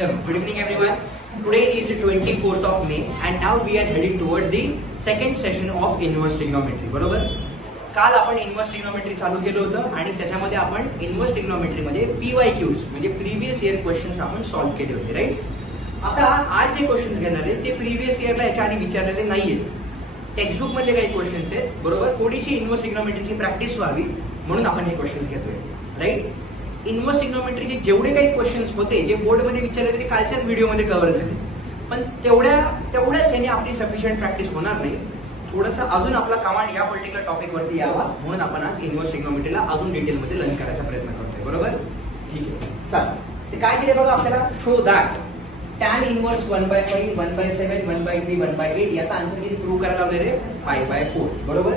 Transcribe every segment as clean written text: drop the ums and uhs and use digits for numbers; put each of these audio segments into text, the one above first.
Chalo, good evening everyone. Today is 24th of May and now we are heading towards the second session of inverse trigonometry. बरोबर? काल आपण inverse trigonometry चालू केलं होतं आणि त्याच्यामध्ये आपण इन्व्हर्स ट्रिग्नोमेट्री मध्ये PYQs म्हणजे प्रीवियस इयर क्वेश्चन्स आपण सॉल्व्ह केले होते, राईट? आता आज जे क्वेश्चन्स घेणार आहेत ते प्रीवियस इयरला याच्या आधी विचारलेले नाहीयेत. टेक्स्टबुक मधले काही क्वेश्चन्स आहेत, बरोबर? थोडीशी इन्व्हर्स ट्रिग्नोमेट्रीची प्रॅक्टिस व्हावी म्हणून आपण हे क्वेश्चन्स घेतोय, राईट? इन्व्हर्स ट्रिग्नोमेट्रीचे जेवढे काही क्वेश्चन्स होते जे बोर्ड मध्ये विचारले ते कालच्याच व्हिडिओमध्ये कव्हर झाले, पण तेवढ्याच याने आपली सफिशियंट प्रॅक्टिस होणार नाही. थोडंसं अजून आपला कमांड या पर्टिक्युलर टॉपिक वरती यावा म्हणून आपण आज इन्व्हर्स ट्रिग्नोमेट्रीला अजून डिटेलमध्ये लर्न करायचा प्रयत्न करतोय, बरोबर? ठीक आहे, चला. ते काय केले बघा, आपल्याला शो दॅट tan इनवर्स 1/5, 1/7, 1/3, 1/8 याचा आन्सर मी प्रूव्ह करायला लावलेले 5/4, बरोबर?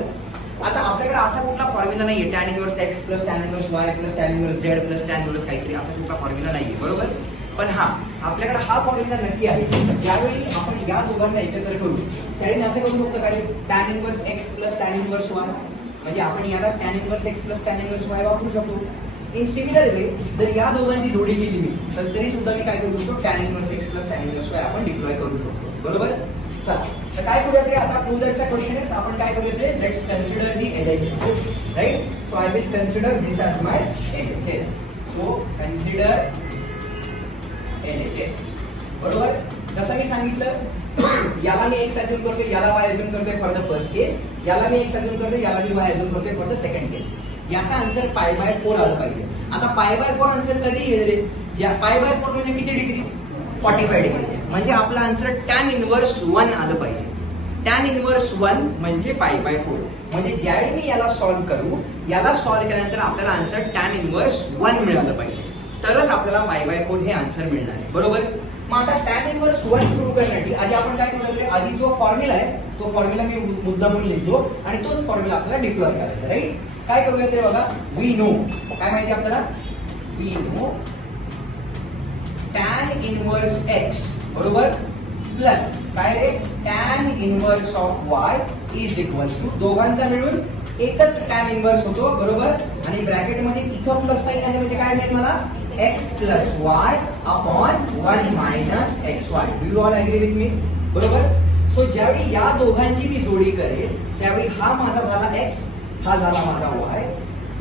आता आपल्याकडे असा कुठला फॉर्म्युला नाहीये tan inverse x plus tan inverse y plus tan inverse z plus tan inverse काहीतरी असा कुठला फॉर्म्युला नाहीये, बरोबर? पण हा आपल्याकडे हा फॉर्म्युला नक्की आहे. ज्यावेळी आपण या दोघांना एकत्र करू त्यावेळी असं करू शकतो काय, tan inverse x plus tan inverse y म्हणजे आपण याला tan inverse x plus tan inverse y वापरू शकतो. इन सिमिलर वे जर या दोघांची जोडी केली मी तर तरी सुद्धा मी काय करू शकतो, tan inverse x plus tan inverse y आपण डिप्लॉय करू शकतो, बरोबर? चला, तर काय करूया ते आता प्रूव्ह दॅटचा क्वेश्चन आहे. आपण काय करूया ते let's consider the LHS, right? So I will consider this as my LHS. So consider LHS, बरोबर? जसं मी सांगितलं याला मी x अज्यूम करते, याला y अज्यूम करते फॉर द फर्स्ट केस, याला मी x अज्यूम करते, याला मी y अज्यूम करते फॉर द सेकंड केस. याचा आन्सर π/4 आलं पाहिजे. आता π/4 आन्सर कधी येईल? ज्या π/4 म्हणजे किती डिग्री? 45 डिग्री. म्हणजे आपला आन्सर tan इनवर्स 1 आलं पाहिजे. tan इनवर्स 1 म्हणजे π/4. म्हणजे ज्यावेळी मी याला सॉल्व्ह करू, याला सॉल्व्ह केल्यानंतर आपल्याला आन्सर tan इनवर्स 1 मिळालं पाहिजे, तरच आपल्याला π/4 हे आन्सर मिळणार आहे, बरोबर? मग आता tan इनवर्स 1 प्रूव्ह करण्यासाठी आधी आपण काय करूया, आधी जो फॉर्म्युला आहे तो फॉर्म्युला मी मुद्दामून लिहितो आणि तोच फॉर्म्युला आपल्याला डिप्लॉय करायचा, राईट? काय करूया ते बघा, वी नो, काय माहिती आपल्याला? We know tan inverse x बरोबर प्लस काय रे, tan inverse of y is equals to दोघांचा मिळून एकच tan इनवर्स होतो, बरोबर? आणि ब्रॅकेट मध्ये इथं प्लस साइन आहे म्हणजे काय मिळेल मला, x plus y upon 1 minus xy. Do you all agree with me, बरोबर? सो ज्यावेळी या दोघांची मी जोडी करेल त्यावेळी हा माझा झाला x, हा झाला माझा y.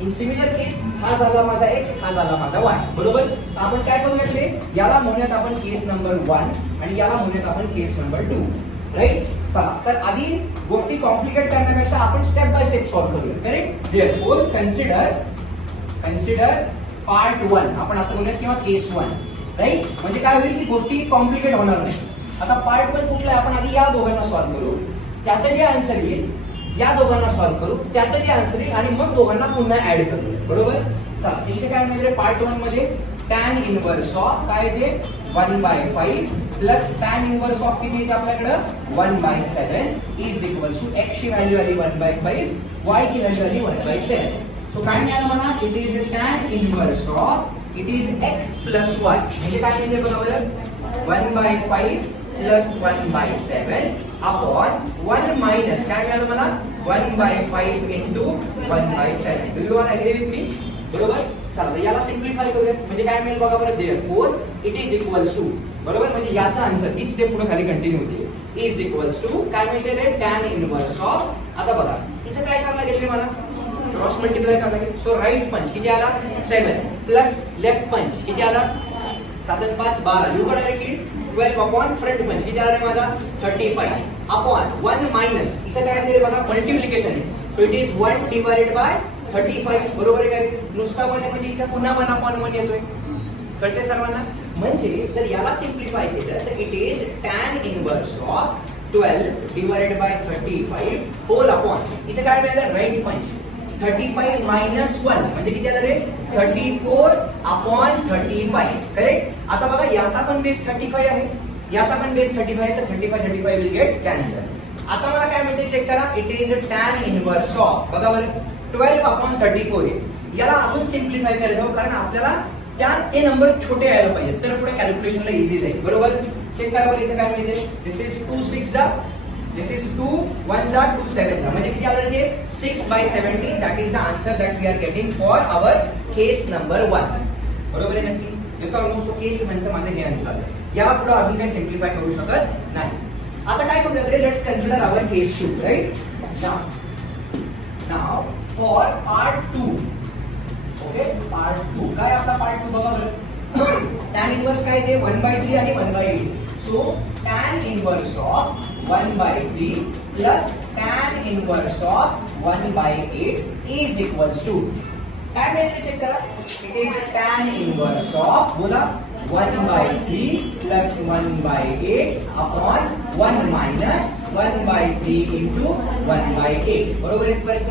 इन सिमिलर केस हा झाला माझा x, हा झाला माझा y, बरोबर? आपण काय करूया, याला म्हणूयात आपण केस नंबर 1 आणि याला म्हणूयात आपण केस नंबर 2, राईट? चला, तर आधी गोष्टी कॉम्प्लिकेट करण्यापेक्षा आपण स्टेप बाय स्टेप सॉल्व्ह करूया, करेक्ट? देअरफॉर कन्सिडर पार्ट 1 आपण असं म्हणूयात किंवा केस 1, राईट? म्हणजे काय होईल की गोष्टी कॉम्प्लिकेट होणार नाही. आता पार्ट 1 कुठला आहे, आपण आधी या दोघांना सॉल्व्ह करू, त्याचं जे आन्सर येईल या दोघांना सॉल्व्ह करू, त्याचं जे आन्सर येईल आणि मग दोघांना पुन्हा ऍड करू, बरोबर? चला, इथे काय म्हणजे पार्ट 1 मध्ये tan इनवर्स ऑफ काय येते 1/5 प्लस tan इनवर्स ऑफ किती येते आपल्याकडे 1/7 इज इक्वल टू x ची व्हॅल्यू आली 1/5, y ची व्हॅल्यू आली 1/7. सो काय मिळालं मला, it is tan inverse of it is x plus y म्हणजे काय म्हणजे बघा बरं, 1/5 प्लस 1/7 अपॉन 1 मायनस काय मिळालं मला 1/5 into 1/7. Do you all agree with me, बरोबर? चला, याला सिम्प्लिफाय करूया म्हणजे काय मिळेल बघा बरं, therefore it is equals to, बरोबर? म्हणजे याचा आन्सर हीच स्टेप पुढे खाली कंटिन्यू होते, इज इक्वल्स टू काय मिळते रे, tan इनवर्स ऑफ. आता बघा इथे काय करायला घेतले मला, क्रॉस मल्टिप्लाय करायला लागेल. सो राईट पंच किती आला 7 प्लस लेफ्ट पंच किती आला 7 आणि 5 12. यू डायरेक्टली 12 अपॉन फ्रंट पंच किती आला रे माझा 35 अपॉन 1 मायनस इथे काय आहे बघा मल्टिप्लिकेशन आहे. So it is 1 divided by 35, बरोबर आहे काय? नुसता 1 म्हणजे इथे पुन्हा 1 अपॉन 1 येतोय, कळते सर्वांना? म्हणजे जर याला सिम्प्लिफाय केलं तर it is tan inverse of 12 divided by 35 whole upon इथे काय मिळालं राईट पंच 35 मायनस 1 म्हणजे किती आलं रे 34 अपॉन 35, करेक्ट? आता बघा याचा पण बेस 35 आहे, याचा पण बेस 35 आहे, तर 35 विल गेट कॅन्सल. आता मला काय म्हणते चेक करा, it is tan inverse of बघा बरं 12 अपॉन 34 आहे. याला अजून सिम्प्लिफाय करायचं कारण आपल्याला ते नंबर छोटे यायला पाहिजे तर पुढे कॅल्क्युलेशनला इझी जाईल, बरोबर? चेक करा बरं इथे काय मिळते, दिस इज 2 6 जा, दिस इज 2 1 जा 2 7 जा म्हणजे किती आलं ते 6/70. That is the answer that we are getting for our case number 1, बरोबर आहे नक्की? जसं ऑलमोस्ट केस म्हणजे माझं हे आन्सर आलं. याला पुढे अजून काही सिम्प्लिफाय करू शकत नाही. आता काय करूया रे, let's consider our case 2 right. Now for part 2. Okay, part 2 काय आपला पार्ट 2 बघा बरं. tan इनवर्स काय ते 1/3 आणि 1/8. So tan inverse of 1/3 plus tan inverse of 1/8 is equals to काय मिळेल चेक करा. It is tan inverse of बोला 1/3 प्लस 1/8 अपॉन 1 मायनस 1/3 इंटू 1/8. बरोबर इथपर्यंत.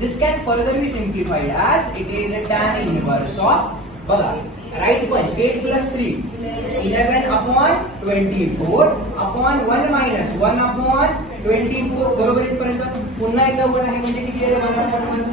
This can further be simplified as it is tan inverse of बघा right पंच 8 plus 3 11 upon 24 upon 1 minus 1 upon 24. बरोबर इथपर्यंत. पुन्हा एकदा 1 आहे म्हणजे किती आहे 1 अपॉन 1.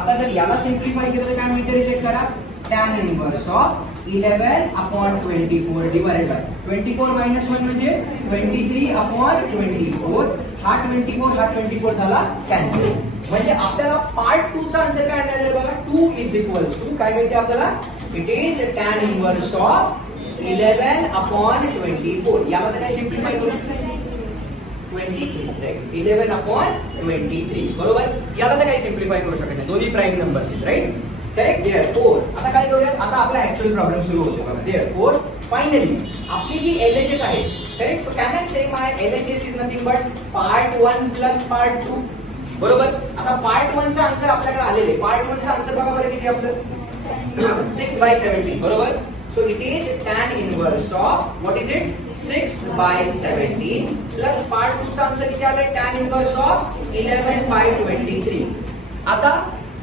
आता जर याला सिम्प्लिफाय केलं तर काय मिळते चेक करा. tan inverse of 11 upon 24 divided by 24 minus 1 म्हणजे 23 अपॉन 24. हा 24 हा 24 झाला कॅन्सल. म्हणजे आपल्याला पार्ट 2 चा आन्सर काय मिळाला बघा. 2 इज इक्वल्स टू काय मिळते आपल्याला. It is tan inverse of 11 upon 24. याला तर काय सिम्प्लिफाय करू 23 राइट. 11 अपॉन 23 बरोबर. याला तर काही सिम्प्लिफाय करू शकत नाही, दोन्ही प्राइम नंबर्स आहेत राइट. करेक्ट. देअरफोर आता काय करूया. आता आपला ऍक्च्युअल प्रॉब्लेम सुरू होतो बघा. देअरफोर फायनली आपली जी LHS आहे correct. So can I say my LHS is nothing but part 1 plus part 2. बरोबर. आता पार्ट 1 चा आन्सर आपल्याकडे आलेले. पार्ट 1 चा आन्सर बघा बरं किती आपलं 6/17 बरोबर. So it is tan inverse of what is it 6/17 plus part 2 चा आन्सर किती आला tan इनवर्स ऑफ 11/23. आता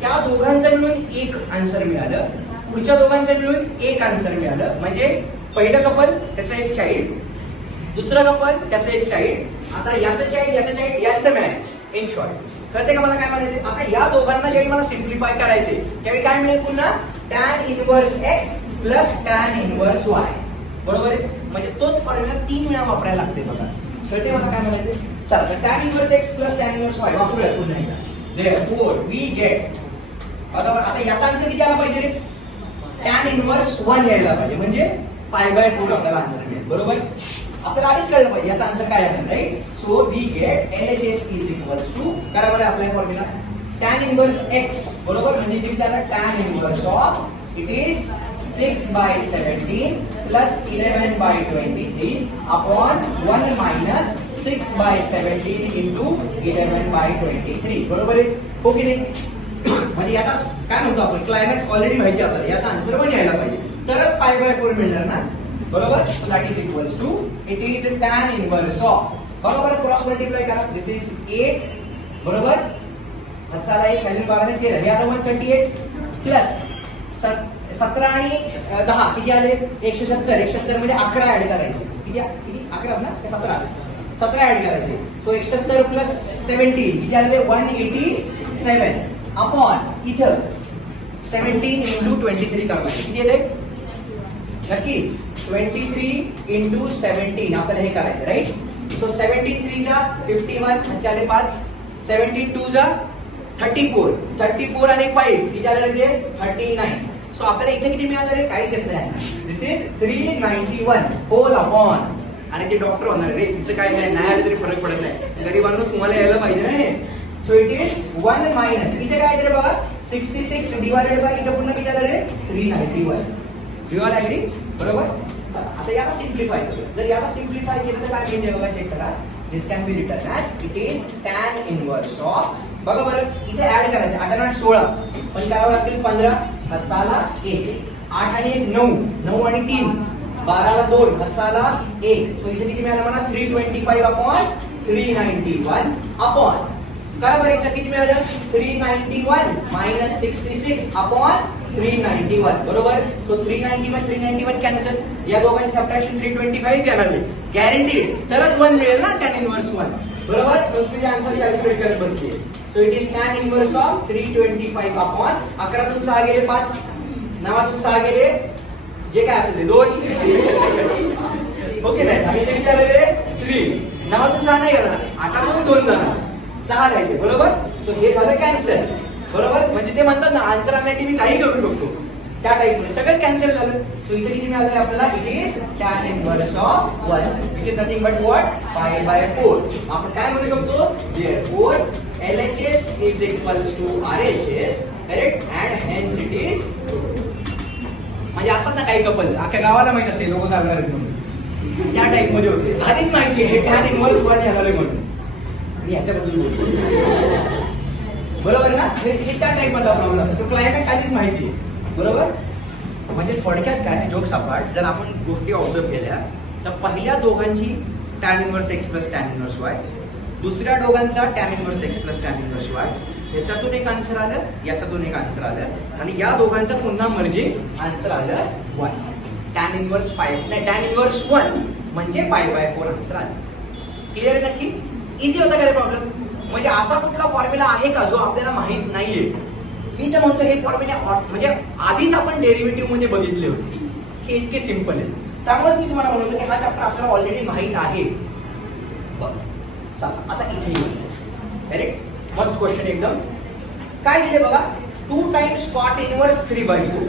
त्या दोघांचं मिळून एक आन्सर मिळालं, पुढच्या दोघांचं मिळून एक आन्सर मिळालं. म्हणजे पहिलं कपल त्याचा एक चाइल्ड, दुसरं कपल त्याचं एक चाइल्ड. आता याचं चाइल्ड याचं मॅरेज. इन शॉर्ट कळते का मला काय म्हणायचं. आता या दोघांना ज्यावेळी मला सिम्प्लिफाय करायचे त्यावेळी काय मिळेल पुन्हा tan inverse x plus tan inverse y. बरोबर आहे. म्हणजे तोच फॉर्म्युला 3 वेळा वापरायला लागते बघा. कळते मला काय म्हणायचं. चला तर tan inverse x plus tan inverse y वापरूया पुन्हा एकदा. देअरफोर वी गेट बरोबर. आता याचा आन्सर किती आला पाहिजे रे. tan इनवर्स 1 यायला पाहिजे म्हणजे π/4 आपल्याला आन्सर मिळेल. बरोबर. आपल्याला आधीच कळलं पाहिजे याचा आन्सर काय आहे right. So we get LHS is equals to करा बरं apply formula tan inverse x बरोबर म्हणजे किती झालं tan inverse of it is 6/17 plus 11/23 upon 1 minus 6/17 into 11/23. बरोबर आहे हो की नाही. म्हणजे याचा काय म्हणतो आपण क्लायमॅक्स ऑलरेडी माहिती आपल्याला. याचा आन्सर पण यायला पाहिजे तरच π/4 मिळणार ना. बरोबर. So that is equals to it is tan inverse of बरोबर क्रॉस मल्टिप्लाय करा. दिस इज 8 बरोबर. अच्छा 1 व्हॅल्यू 12 ने 13 हे आलं 138 प्लस 17 आणि 10 किती आले 170. 170 मध्ये 11 ऍड करायचे. किती 11 ना 17 ऍड करायचे. सो 170 प्लस 17 किती आले 187 अपॉन इथं 17 इंटू 23 करायचे. किती आले नक्की 23 इंटू 17 आपल्याला हे करायचं राईट. सो 73 जा 51 चाले 5 72 जा 34 34 आणि 5 किती आले ते 39. सो आपल्याला इथे किती मिळालं रे काहीच येत नाही. दिस इज 391 होल अपॉन आणि ते डॉक्टर होणार रे तिचं काय नाही आलं तरी फरक पडत नाही. गरीबांनो तुम्हाला यायला पाहिजे ना. सो इट इज 1 मायनस इथे काय रे बघा 66 डिवाइडेड बाय इथे पुन्हा किती आलं रे 391. यू आर ऍग्री बरोबर. आता याला सिम्प्लिफाय करूया. जर याला सिम्प्लिफाय केलं तर काय मिळेल बघा चेक करा. This can be written as it is tan inverse of बघा बरं इथे ऍड करायचं 8 आणि 16 पण करावं लागतील 15 हातसाला 1 8 आणि 1 9 9 आणि 3 12 ला 2 हातसाला 1. सो इथे किती मिळालं मला 325 अपॉन 391 अपॉन काय बरं इथे किती मिळालं 391 मायनस 66 अपॉन 391 बरोबर. So 391 cancel. या दोघांची सबट्रॅक्शन 325 येणार आहे गॅरंटीड. तरच 1 मिळेल ना tan इनवर्स 1 बरोबर. संस्कृती आन्सर कॅल्क्युलेट करत बसली. So it is tan inverse of 325 upon 11 तून 6 गेले 5 9 तून 6 गेले जे काय असेल ते 2 ओके नाही आणि ते किती आले 3 9 तून 6 नाही गेला 8 तून 2 जाणार 6 राहिले बरोबर. सो हे झालं कॅन्सल बरोबर. म्हणजे ते म्हणतात ना आन्सर आणण्यासाठी मी काही करू शकतो. त्या टाइपमध्ये सगळं कॅन्सल झालं. सो इथे किती मिळालं आपल्याला? It is tan inverse of 1 which is nothing but what? π/4. आपण काय म्हणू शकतो? Therefore LHS is equals to RHS, correct? And hence it is म्हणजे असतात ना काही कपल अख्ख्या गावाला माहित असेल लोक करणार आहेत म्हणून त्या टाइप मध्ये होते. आधीच माहिती आहे tan इनवर्स 1 येणार आहे म्हणून मी याच्याबद्दल बोलतो. बरोबर ना? हे त्या टाइप मधला प्रॉब्लेम तो क्लायमॅक्स आधीच माहिती आहे. बरोबर? म्हणजे थोडक्यात काय जोक्स अपार्ट जर आपण गोष्टी ऑब्झर्व केल्या तर पहिल्या दोघांची tan inverse x plus tan inverse y, दुसऱ्या दोघांचा tan inverse x plus tan inverse y, याच्यातून एक आन्सर आलं, याच्यातून एक आन्सर आलं आणि या दोघांचं पुन्हा मर्जिंग आन्सर आलं 1. tan इनवर्स 5 नाही tan इनवर्स 1 म्हणजे π/4 आन्सर आलं. क्लिअर आहे नक्की? इझी होता का रे प्रॉब्लेम? म्हणजे असा कुठला फॉर्म्युला आहे का जो आपल्याला माहित नाहीये? मी तर म्हणतो हे फॉर्म्युला म्हणजे आधीच आपण डेरिव्हेटिव्ह मध्ये बघितले होते. हे इतके सिंपल आहे. त्यामुळेच मी तुम्हाला म्हणतो की हा चॅप्टर आपल्याला ऑलरेडी माहित आहे. चला आता इथे येऊ. करेक्ट? मस्त क्वेश्चन एकदम. काय दिले बघा? 2 टाइम्स cot इनवर्स 3/2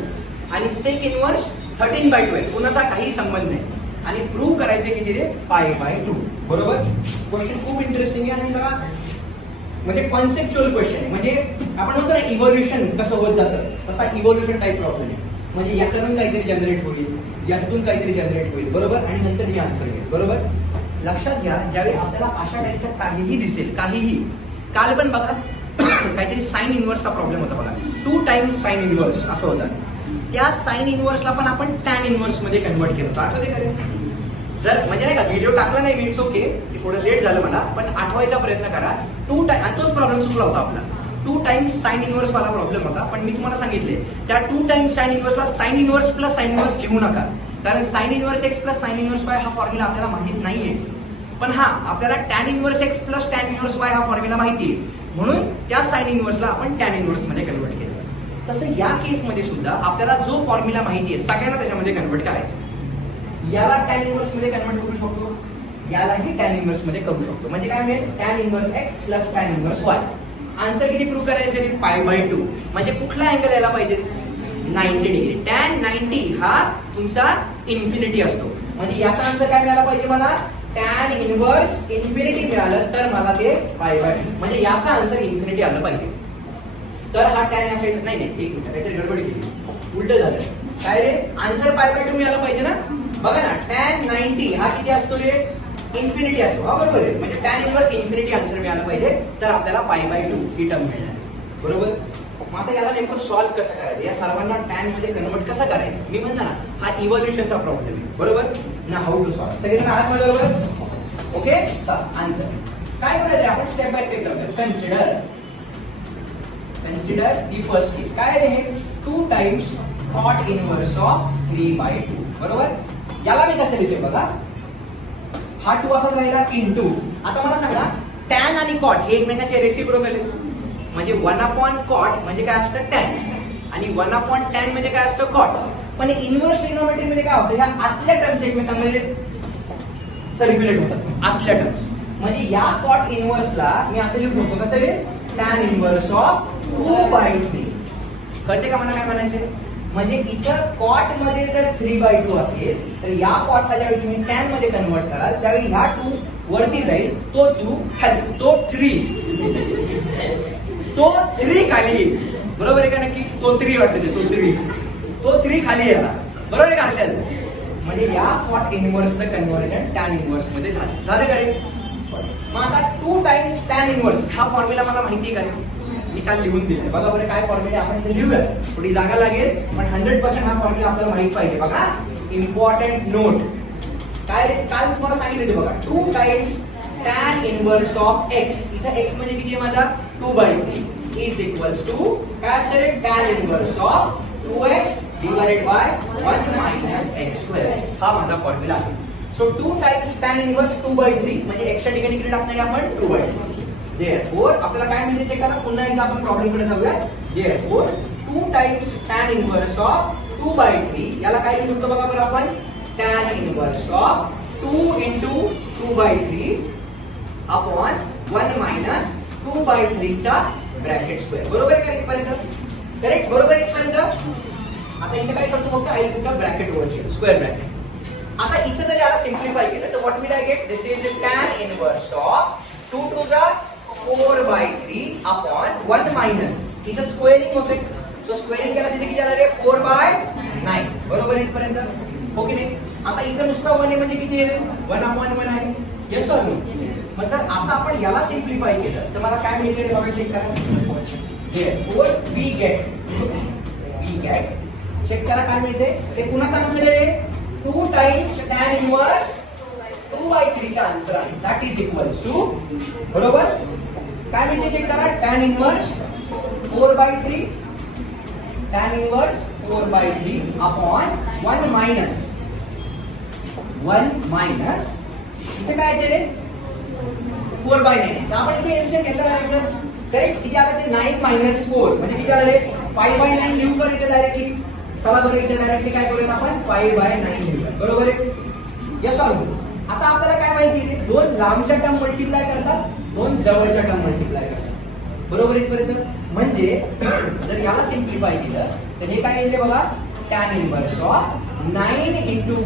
आणि sec इनवर्स 13/2 आहे. कुणाचा काही संबंध नाही आणि प्रूव्ह करायचे किती रे? π/2. बरोबर? क्वेश्चन खूप इंटरेस्टिंग आहे आणि जरा म्हणजे कॉन्सेप्च्युअल क्वेश्चन आहे. म्हणजे आपण म्हणतो ना इव्होल्युशन कसं होत जातं तसा इव्होल्युशन टाइप प्रॉब्लेम आहे. म्हणजे याच्यातून काहीतरी जनरेट होईल, याच्यातून काहीतरी जनरेट होईल. बरोबर? आणि नंतर ही आन्सर येईल. बरोबर? लक्षात घ्या ज्यावेळी आपल्याला अशा टाईपचं काहीही दिसेल, काहीही काल पण बघा काहीतरी साइन इनवर्सचा प्रॉब्लेम होता बघा. 2 टाइम्स साइन इनवर्स असं होतं. त्या साइन इनवर्सला पण आपण tan इनवर्स मध्ये कन्वर्ट केलं होतं. आठवते का? जर म्हणजे नाही का व्हिडिओ टाकला नाही इट्स ओके, ते थोडं लेट झालं मला, पण आठवायचा प्रयत्न करा. 2 टाइम आणि तोच प्रॉब्लेम चुकला होता आपला. 2 टाइम्स साइन इनवर्स वाला प्रॉब्लेम होता. पण मी तुम्हाला सांगितले त्या 2 टाइम्स साइन इनवर्सला sine inverse plus sine inverse घेऊ नका, कारण sine inverse x plus sine inverse y हा फॉर्म्युला आपल्याला माहित नाहीये. पण हा आपल्याला tan inverse x plus tan inverse y हा फॉर्म्युला माहिती आहे, म्हणून त्या साइन इनवर्सला आपण tan इनवर्स मध्ये कन्वर्ट केलं. तसं या केस मध्ये सुद्धा आपल्याला जो फॉर्म्युला माहिती आहे सगळ्यांना त्याच्यामध्ये कन्वर्ट करायचं. याला tan इनवर्स मध्ये कन्वर्ट करू शकतो, यालाही tan इनवर्स मध्ये करू शकतो. म्हणजे काय मिळेल? tan inverse x plus tan inverse y. Answer किती प्रूव्ह करायचे? π/2. म्हणजे कुठला अँगल यायला पाहिजे? 90 डिग्री. tan 90 हा तुमचा इन्फिनिटी असतो. म्हणजे याचा आन्सर काय मिळाला पाहिजे मला? tan इनवर्स इन्फिनिटी मिळालं तर मला ते π/2 म्हणजे याचा आन्सर इन्फिनिटी आलं पाहिजे. तर हा tan या साईड नाही नाही एक मिनिट काहीतरी गडबड केली, उलट झालं. काय रे? आन्सर π/2 मिळाला पाहिजे ना? बघा ना tan 90 हा किती असतो रे? इन्फिनिटी असतो. हा बरोबर आहे. म्हणजे tan इनवर्स इन्फिनिटी आन्सर मिळाला पाहिजे तर आपल्याला π/2 ही टर्म मिळणार. बरोबर? मग आता याला नेमकं सॉल्व्ह कसं करायचं? या सर्वांना tan मध्ये कन्वर्ट कसं करायचं? मी म्हणतो ना हा इव्होल्युशनचा प्रॉब्लेम आहे. बरोबर ना? हाऊ टू सॉल्व्ह सगळेजण आहात माझ्याबरोबर? ओके चला आन्सर काय करायचं आपण स्टेप बाय स्टेप जाऊया. कन्सिडर दी फर्स्ट केस. काय रे हे? 2 टाइम्स cot इनवर्स ऑफ 3/2. बरोबर? याला मी कसं लिहिते बघा, हा 2 असाच राहिला इंटू. आता मला सांगा tan आणि cot हे एकमेकांचे रेसिप्रोकल आहे. म्हणजे 1/cot म्हणजे काय असतं? tan आणि 1/tan म्हणजे काय असतं? cot. पण इनवर्स ट्रिग्नोमेट्री मध्ये काय होतं? ह्या आतल्या टर्म्स एकमेकांमध्ये सर्क्युलेट होतात. आतल्या टर्म्स म्हणजे या cot इनवर्सला मी असं लिहू शकतो कसं रे? tan inverse of 2/3. कळते का मला काय म्हणायचंय? म्हणजे इथं cot मध्ये जर 3/2 असेल तर या cotला ज्यावेळी तुम्ही tan मध्ये कन्वर्ट कराल त्यावेळी ह्या 2 वरती जाईल, तो 2 खाली, तो 3 खाली येईल. बरोबर आहे का? नक्की तो 3 वाटते, तो 3 खाली याला. बरोबर आहे का हर्षल? म्हणजे या cot इनवर्सचं कन्व्हर्जन tan इनवर्स मध्ये झालं का रे? मग आता 2 टाइम्स tan इनवर्स हा फॉर्म्युला मला माहिती आहे का? मी काल लिहून दिले. बघा बरं काय फॉर्म्युला आपण ते लिहूया. थोडी जागा लागेल पण 100% हा फॉर्म्युला आपल्याला माहित पाहिजे. बघा इम्पॉर्टंट नोट. काय काल तुम्हाला सांगितले बघा 2 times tan inverse of x. इथं x म्हणजे किती आहे माझा? 2/3 इज इक्वल्स टू काय असतं? tan inverse of 2x divided by 1 minus x². हा माझा फॉर्म्युला आहे. सो 2 टाइम्स tan इनवर्स 2/3 म्हणजे x च्या ठिकाणी किती टाकणार आहे आपण? 2/3. Therefore आपल्याला काय म्हणजे चेक करा. पुन्हा एकदा आपण प्रॉब्लेम कडे जाऊया. Therefore 2 times tan inverse of 2/3 याला काय लिहू शकतो बघा बरं आपण? tan inverse of 2 into 2/3 upon 1 minus 2/3 चा ब्रॅकेट स्क्वेअर. बरोबर आहे का इथपर्यंत? करेक्ट? बरोबर आहे इथपर्यंत? आता इथे काय करतो फक्त आय पुट ब्रॅकेट वर स्क्वेअर ब्रॅकेट. आता इथे जर याला सिम्प्लिफाय केलं तर what will I get? This is tan inverse of 2 2 जा 4/3 अपॉन 1 मायनस इथे स्क्वेअरिंग होते. सो स्क्वेअरिंग केला तिथे किती आलं रे? 4/9. बरोबर इथपर्यंत हो की नाही? आता इथे नुसता 1 आहे म्हणजे किती आहे? 1/1 आहे. Yes or no? मग जर आता आपण याला सिम्प्लिफाय केलं तर मला काय मिळते रे बाबा? चेक करा. Therefore we get चेक करा काय मिळते ते. कुणाचा आन्सर आहे रे? 2 टाइम्स tan इनवर्स 2/3 चा आन्सर आहे. दॅट इज इक्वल्स टू बरोबर काय मिळते चेक करा. tan inverse 4/3 tan inverse 4/3 upon 1 minus इथे काय येते रे? 4/9. आपण इथे एलसीएम घेतलं डायरेक्ट. करेक्ट. किती आलं ते? 9 - 4 म्हणजे किती आलं रे? 5/9 लिहू कर इथे डायरेक्टली. चला बरं इथे डायरेक्टली काय करूया आपण? 5/9 लिहू कर. बरोबर आहे? Yes or no? आता आपल्याला काय माहिती आहे? 2 लांबच्या टर्म मल्टिप्लाय करतात, 2 जवळच्या टर्म मल्टिप्लाय करतात. बरोबर इथपर्यंत? म्हणजे जर याला सिम्प्लिफाय केलं तर हे काय येईल बघा? tan inverse of 9 ×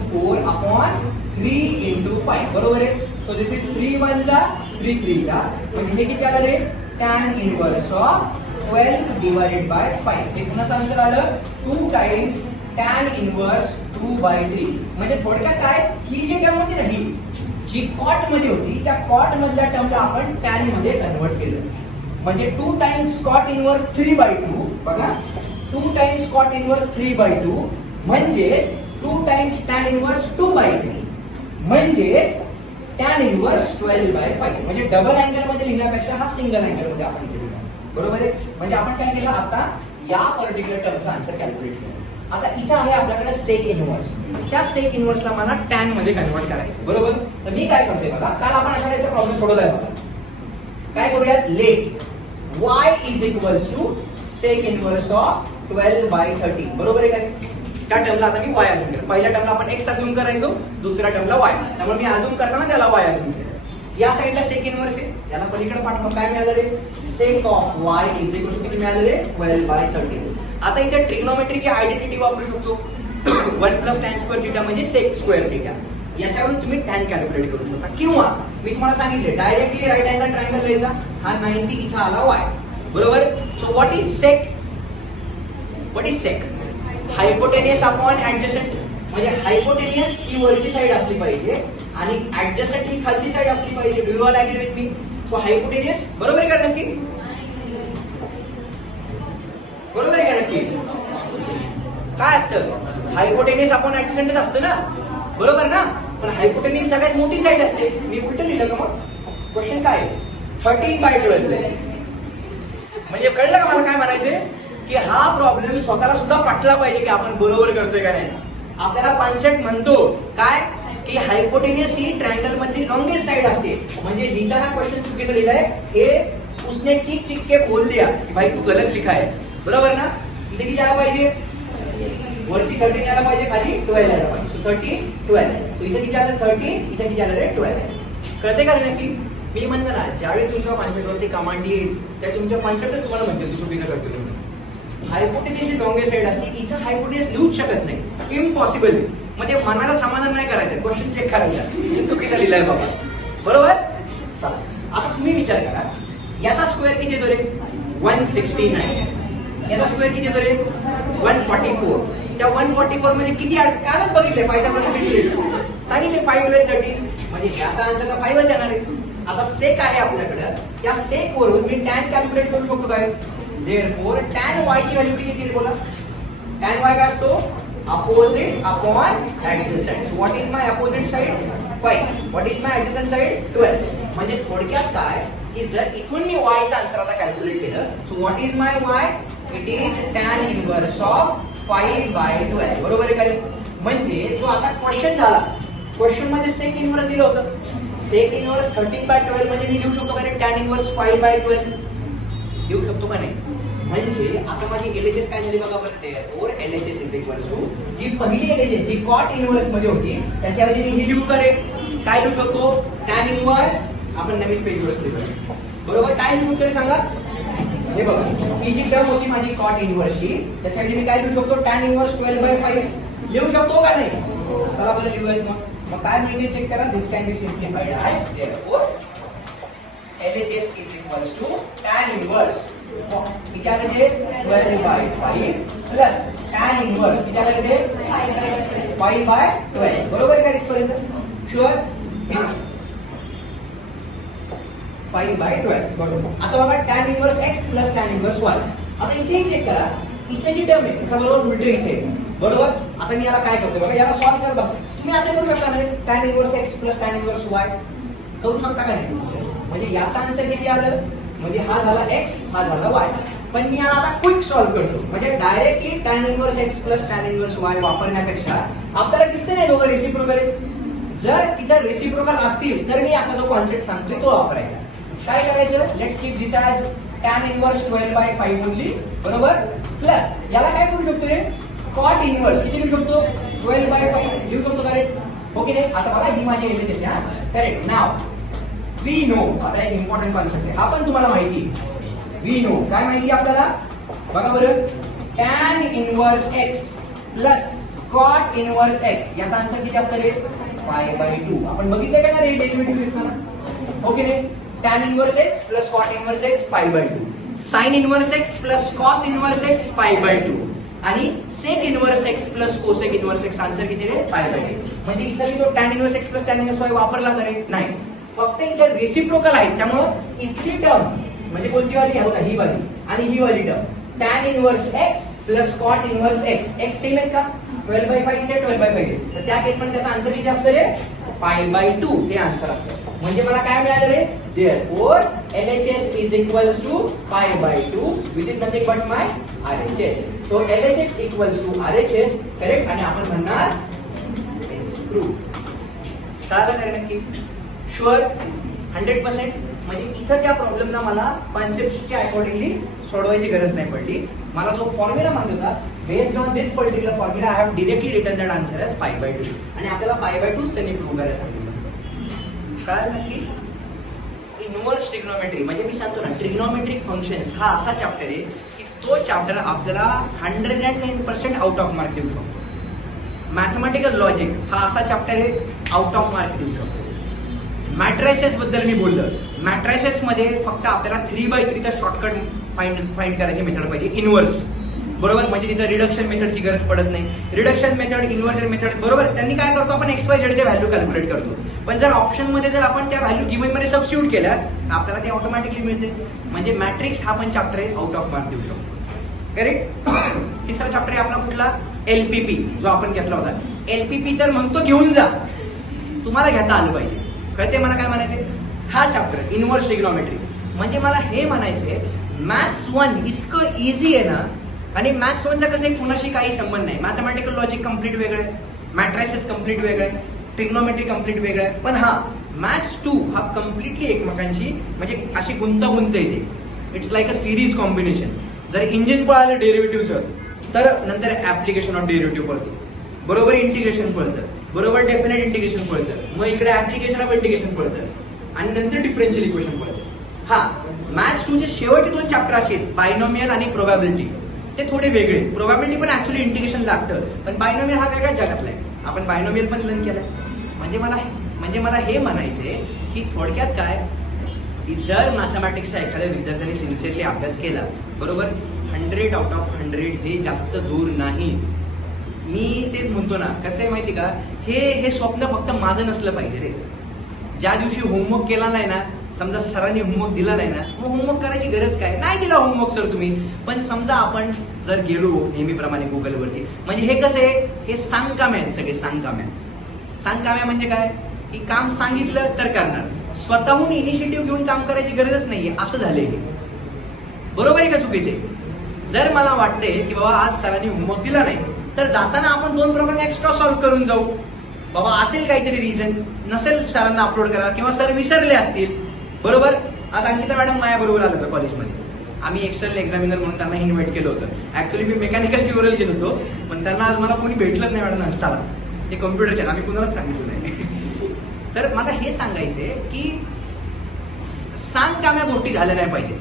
4 upon 3 × 5. बरोबर आहे? सो दिस इज 3 1 जा 3 3 जा म्हणजे हे किती आलं रे? tan inverse of 12/5. हे कुणाचं आन्सर आलं? 2 टाइम्स tan इनवर्स 2/3. म्हणजे थोडक्यात काय? ही जी टर्म होती ना, ही जी कॉट मध्ये होती त्या कॉट मधल्या टर्मला आपण tan मध्ये कन्वर्ट केलं. म्हणजे 2 टाइम्स cot इनवर्स 3/2. बघा 2 टाइम्स cot इनवर्स 3/2 म्हणजेच 2 टाइम्स tan इनवर्स 2/3 म्हणजेच tan इनवर्स 12/5. म्हणजे डबल अँगल मध्ये लिहिण्यापेक्षा हा सिंगल अँगल मध्ये आपण इथे लिहिला. बरोबर आहे? म्हणजे आपण काय केलं आता? या पर्टिक्युलर टर्मचा आन्सर कॅल्क्युलेट केला. आता इथे आहे आपल्याकडे सेक इनवर्स. त्या सेक इनवर्सला मला tan मध्ये कन्वर्ट करायचं. बरोबर? तर मी काय करतोय बघा, काल आपण अशा टाइपचा प्रॉब्लेम सोडवलाय बघा. काय करूयात? Let y is equals to sec inverse of 12/13. बरोबर आहे काय? त्या टर्मला आता मी y अजून केलं. पहिल्या टर्मला आपण x अजून करायचो, दुसऱ्या टर्मला y. त्यामुळे मी अजून करताना त्याला y अजून केलं. या साइडला सेक इनवर्स आहे, याला पलीकडे पाठवा. काय मिळालं रे? Sec of y is equal to किती मिळालं रे? 12/13. आता इथे ट्रिग्नोमेट्रीची आयडेंटिटी वापरू शकतो. 1 + tan स्क्वेअर थीटा म्हणजे सेक स्क्वेअर थीटा. याच्यावरून तुम्ही tan कॅल्क्युलेट करू शकता. किंवा मी तुम्हाला सांगितले डायरेक्टली राईट अँगल ट्रायंगल घ्यायचा. हा 90 इथं आला y. बरोबर? So what is sec? Hypotenuse upon adjacent. म्हणजे हायपोटेनियस ही वरची साइड असली पाहिजे आणि ऍडजसंट ही खालची साइड असली पाहिजे. Do you all agree with me? So hypotenuse बरोबर आहे का नक्की? बरोबर आहे का नक्की? काय असतं? हायपोटेनियस अपॉन ऍडजसंटच असतं ना. बरोबर ना? पण हायपोटेनियस सगळ्यात मोठी साइड असते. मी उलट लिहिलं का मग? क्वेश्चन काय आहे? 13/12. म्हणजे कळलं का मला काय म्हणायचंय? की हा प्रॉब्लेम स्वतःला सुद्धा पटला पाहिजे की आपण बरोबर करतोय का नाही. आपल्याला कॉन्सेप्ट म्हणतो काय की हायपोटेनियस ही ट्रायंगल मधली लॉंगेस्ट साइड असते. म्हणजे लिहिताना क्वेश्चन चुकीचं लिहिलंय. हे उसने चिक के बोल दिया की भाई तू गलत लिखा है. बरोबर ना? इथे किती आला पाहिजे? वरती 13 यायला पाहिजे, खाली 12 यायला पाहिजे. सो 13 12. सो इथे किती आलं? 13. इथे किती आलं रे? 12. कळते का नक्की? मी म्हणतो ना, ज्यावेळी तुमच्या कॉन्सेप्टवरती कमांड येईल त्या तुमच्या कॉन्सेप्टच तुम्हाला म्हणते तू चुकीचं करतो. हायपोटेनियस ही लॉंगेस्ट साइड असते. इथं हायपोटेनियस लिहूच शकत नाही. इम्पॉसिबल. म्हणजे मनाला समाधान नाही करायचं, क्वेश्चन चेक करायचा. हे चुकीचा लिहिलाय बाबा. बरोबर? चला आता तुम्ही विचार करा, याचा स्क्वेअर किती येतो रे? 169. याचा स्क्वेअर किती येतो रे? 144. त्या 144 मध्ये किती कालच बघितले? 5 सांगितले 5 12 13. म्हणजे याचा आन्सर का 5च येणार आहे. आता सेक आहे आपल्याकडे. त्या सेक वरून मी tan कॅल्क्युलेट करू शकतो काय? Therefore tan y ची व्हॅल्यू किती येईल बोला? tan y काय असतो? Opposite upon adjacent. So what is my opposite side? 5. What is my adjacent side? 12. म्हणजे थोडक्यात काय की जर इथून मी y चा आन्सर आता कॅल्क्युलेट केलं, so what is my y? It is tan inverse of 5/12. बरोबर आहे काय? म्हणजे जो आता क्वेश्चन झाला, क्वेश्चन मध्ये सेक इनवर्स दिलं होतं. सेक इनवर्स 13/12 म्हणजे मी लिहू शकतो काय? tan इनवर्स 5/12 लिहू शकतो का नाही? म्हणजे आता माझी एलएचएस काय झाली बघा बरं. therefore LHS is equal to जी पहिली एलएचएस जी कॉट इनवर्स मध्ये होती त्याच्याऐवजी मी हे लिहू करेल. काय लिहू शकतो? tan inverse. आपण नवीन पेजवर क्लिक करू. बरोबर? काय लिहू शकतो सांगा? हे बघा ही जी टर्म होती माझी कॉट इनव्हर्सची, त्याच्याऐवजी मी काय लिहू शकतो, tan इनव्हर्स 12/5 लिहू शकतो का नाही? चला बरं लिहूयात मग काय मिळते चेक करा. This can be simplified as therefore LHS is equals to tan inverse किती आले ते 12/5 प्लस tan inverse किती आले ते 5/12. बरोबर आहे का इथपर्यंत? शुअर 5/12 बरोबर. आता बघा tan inverse x plus tan inverse y. आता इथेही चेक करा, इथे जी टर्म आहे त्याच्या बरोबर उलटे इथे बरोबर. आता मी याला काय करतो बघा, याला सॉल्व्ह कर बघा. तुम्ही असं करू शकता ना, tan inverse x plus tan inverse y करू शकता का नाही? म्हणजे याचा आन्सर किती आलं, म्हणजे हा झाला x, हा झाला y. पण मी याला आता क्विक सॉल्व्ह करतो, म्हणजे directly tan inverse x plus tan inverse y वापरण्यापेक्षा आपल्याला दिसते नाही दोघं रेसिप्रोकल आहे. जर तिथं रेसिप्रोकल असतील तर मी आता जो कॉन्सेप्ट सांगतोय तो वापरायचा. काय करायचं, let's keep this as tan inverse 12/5 only बरोबर. प्लस याला काय करू शकतो रे, कॉट इनव्हर्स किती लिहू शकतो, 12/5 लिहू शकतो करेक्ट. ओके नाही. आता बघा ही माझी LHS आहे हा करेक्ट. नाव वी नो, आता एक इम्पॉर्टंट कॉन्सेप्ट आहे, आपण तुम्हाला माहिती वी नो काय माहिती आपल्याला बघा बरं, tan inverse x plus cot inverse x याचा आन्सर किती असतं रे, 5/2. आपण बघितलं का ना रे डेरिव्हेटिव्ह शिकताना. ओके रे. tan inverse x plus cot inverse x 5/2, sin inverse x plus cos inverse x 5/2 आणि sec inverse x plus cosec inverse x answer किती रे, 5/2. म्हणजे इथं मी तो tan inverse x plus tan inverse y वापरला का रे, नाही. फक्त इथे रेसिप्रोकल आहे त्यामुळे इथली टर्म म्हणजे कोणती वाली आहे बघा, ही वाली आणि ही वाली term tan inverse x plus cot inverse x same आहेत का, 12/5 इथे 12/5 तर त्या केस मध्ये त्याचा आन्सर किती असतं रे, 5/2 हे आन्सर असतं. म्हणजे मला काय मिळालं रे, therefore LHS is equals to 5/2 which is nothing but my RHS. So LHS equals to RHS correct. आणि आपण म्हणणार प्रूफ. कळालं का नक्की? शुअर 100%. म्हणजे इथं त्या प्रॉब्लेमला मला कॉन्सेप्टच्या अकॉर्डिंगली सोडवायची गरज नाही पडली. मला जो फॉर्म्युला माहित होता, based on this particular formula I have directly written that answer as 5/2 आणि आपल्याला 5/2 त्यांनी प्रूव्ह करायला सांगितलं. काय नक्की इनव्हर्स ट्रिग्नोमेट्री म्हणजे मी सांगतो ना, ट्रिग्नोमेट्रिक फंक्शन्स हा असा चॅप्टर आहे की तो चॅप्टर आपल्याला 110% आउट ऑफ मार्क देऊ शकतो. मॅथमॅटिकल लॉजिक हा असा चॅप्टर आहे आउट ऑफ मार्क देऊ शकतो. मॅट्रायसेस बद्दल मी बोललो, मॅट्रायसेस मध्ये फक्त आपल्याला 3/3 चा शॉर्टकट फाइंड करायची मेथड पाहिजे, इनव्हर्स बरोबर. म्हणजे तिथं रिडक्शन मेथडची गरज पडत नाही. रिडक्शन मेथड, इन्व्हर्जन मेथड बरोबर. त्यांनी काय करतो, आपण XYZ च्या व्हॅल्यू कॅल्क्युलेट करतो. पण जर ऑप्शन मध्ये जर आपण त्या व्हॅल्यू गिवन मध्ये सबस्टिट्यूट केल्या तर आपल्याला ते ऑटोमॅटिकली मिळते. म्हणजे मॅट्रिक्स हा पण चॅप्टर आहे आउट ऑफ मार्क देऊ शकतो करेक्ट. तिसरा चॅप्टर आहे आपला कुठला, LPP जो आपण घेतला होता. LPP तर म्हणतो घेऊन जा, तुम्हाला घेता आलं पाहिजे. कळते मला काय म्हणायचंय, हा चॅप्टर इनव्हर्स ट्रिग्नोमेट्री. म्हणजे मला हे म्हणायचंय मॅथ्स 1 इतकं इझी आहे ना, आणि मॅथ्स 1चा कसं आहे कुणाशी काही संबंध नाही. मॅथमॅटिकल लॉजिक कम्प्लीट वेगळं आहे, मॅट्रायसेस कम्प्लीट वेगळं आहे, ट्रिग्नोमेट्री कम्प्लीट वेगळं आहे. पण हा मॅथ्स 2 हा कम्प्लिटली एकमेकांची म्हणजे अशी गुंतागुंत येते. It's like a series combination. जर इंजिन पळालं डेरिव्हेटिव्हचं तर नंतर ऍप्लिकेशन ऑफ डेरिव्हेटिव्ह पळतो बरोबर, इंटिग्रेशन पळतं बरोबर, डेफिनेट इंटिग्रेशन पळतं, मग इकडे ऍप्लिकेशन ऑफ इंटिग्रेशन पळतं आणि नंतर डिफरन्शियल इक्वेशन पळतं. हा मॅथ्स 2चे शेवटचे 2 चॅप्टर आहेत, बायनॉमियल आणि प्रोबॅबिलिटी. ते थोडे वेगळे. प्रोबॅबिलिटी पण ऍक्च्युअली इंटिग्रेशन लागतं, पण बायनॉमियल हा वेगळ्या जगातला आहे. आपण बायनॉमियल पण लर्न केलाय. म्हणजे मला हे म्हणायचंय की थोडक्यात काय, जर मॅथमॅटिक्सचा एखाद्या विद्यार्थ्याने सिन्सिअरली अभ्यास केला बरोबर, 100 आउट ऑफ 100 हे जास्त दूर नाही. मी तेच म्हणतो ना, कसं आहे माहिती का, हे स्वप्न फक्त माझं नसलं पाहिजे रे. ज्या दिवशी होमवर्क केला नाही ना, समजा सरांनी होमवर्क दिला नाही ना, मग होमवर्क करायची गरज काय नाही. दिला होमवर्क सर तुम्ही, पण समजा आपण जर गेलो नेहमीप्रमाणे गुगलवरती, म्हणजे हे कसं आहे, हे सांगकाम्या आहेत सगळे. सांगकाम्या म्हणजे काय की काम सांगितलं तर करणार, स्वतःहून इनिशिएटिव्ह घेऊन काम करायची गरजच नाहीये, असं झालंय. बरोबर आहे का चुकीचे? जर मला वाटते की बाबा आज सरांनी होमवर्क दिला नाही, तर जाताना आपण 2 प्रमाणे एक्स्ट्रा सॉल्व्ह करून जाऊ. बाबा असेल काहीतरी रिझन, नसेल सरांना अपलोड करा किंवा सर विसरले असतील बरोबर. आज अंकिता मॅडम माझ्या बरोबर आलं होतं कॉलेजमध्ये, आम्ही एक्सटर्नल एक्झामिनर म्हणून त्यांना इन्व्हाइट केलं होतं. ऍक्च्युली मी मेकॅनिकलची ओरल घेत होतो, पण त्यांना आज मला कोणी भेटलंच नाही. मॅडम चला ते कम्प्युटरचे, आम्ही कुणालाच सांगितलं नाही. तर मला हे सांगायचंय की सांगकाम्या गोष्टी झाल्या नाही पाहिजे.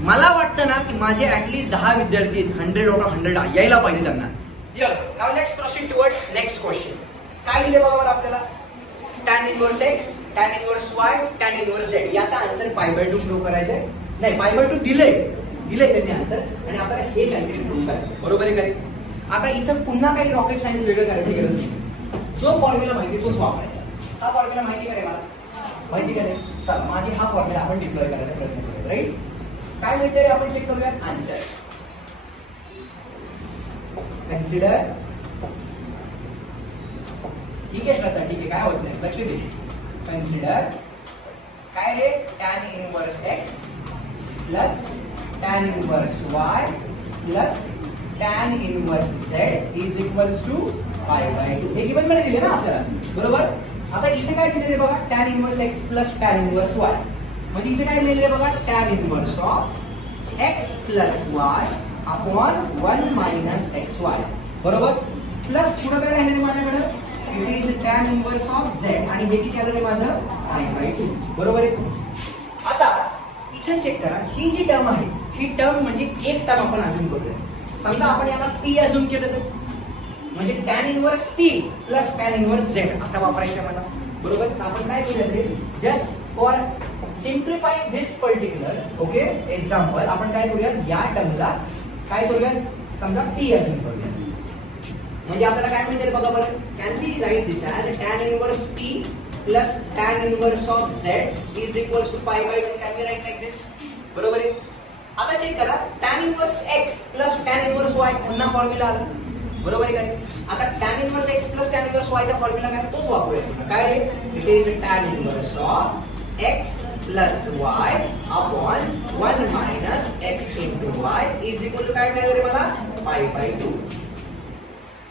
मला वाटतं ना की माझे ऍटलीस्ट 10 विद्यार्थी 100/100 यायला पाहिजे त्यांना. चलो now let's proceed towards next question. काय दिले बघा बरं आपल्याला, tan inverse x, tan inverse y, tan inverse z. याचा आन्सर π/2 प्रूव्ह करायचंय. नाही π/2 दिले त्यांनी आन्सर आणि आपल्याला हे काहीतरी प्रूव्ह करायचं. बरोबर आहे काय? आता इथं पुन्हा काही रॉकेट सायन्स वेगळं करायची गरज नाही. जो फॉर्म्युला माहिती तोच वापरायचा. हा फॉर्म्युला माहिती का रे मला? माहिती का नाही? चला माझी हा फॉर्म्युला आपण डिप्लॉय करायचा प्रयत्न करूया. राईट? काय मिळतंय आपण चेक करूया. आन्सर कन्सिडर, ठीक आहे श्रद्धा, ठीक आहे, काय होत नाही, लक्ष दे. कन्सिडर काय रे, tan inverse x plus tan inverse y plus tan inverse z is equals to π/2. हे गिवन मध्ये दिले ना आपल्याला, बरोबर. आता इथे काय दिले रे बघा, tan inverse x plus tan inverse y. म्हणजे इथे काय मिळेल रे बघा, tan inverse of x plus y upon 1 minus xy. बरोबर. प्लस पुढे काय राहिले माझ्याकडे, it is tan inverse of z आणि हे किती आलं रे माझं, π/2. बरोबर आहे. आता इथे चेक करा, ही जी टर्म आहे ही टर्म म्हणजे एक टर्म आपण अजून करूया. समजा आपण याला p अजून केलं तर, म्हणजे tan inverse p plus tan inverse z असा वापरायचा मला. बरोबर. तर आपण काय करूया रे, just for simplifying this particular okay example आपण काय करूया, या टर्मला काय करूया, समजा p अजून करूया. म्हणजे आपल्याला काय मिळेल बघा बरं, can be write this as tan inverse p plus tan inverse of z is equals to π/2. Can be write like this. बरोबर आहे. आता चेक करा, tan inverse x plus tan inverse y पुन्हा फॉर्म्युला आला. बरोबर आहे काय? आता tan inverse x plus tan inverse y चा फॉर्म्युला काय, तोच वापरूया. काय रे, it is tan inverse of x plus y upon 1 minus x into y is equal to काय मिळेल रे मला, π/2.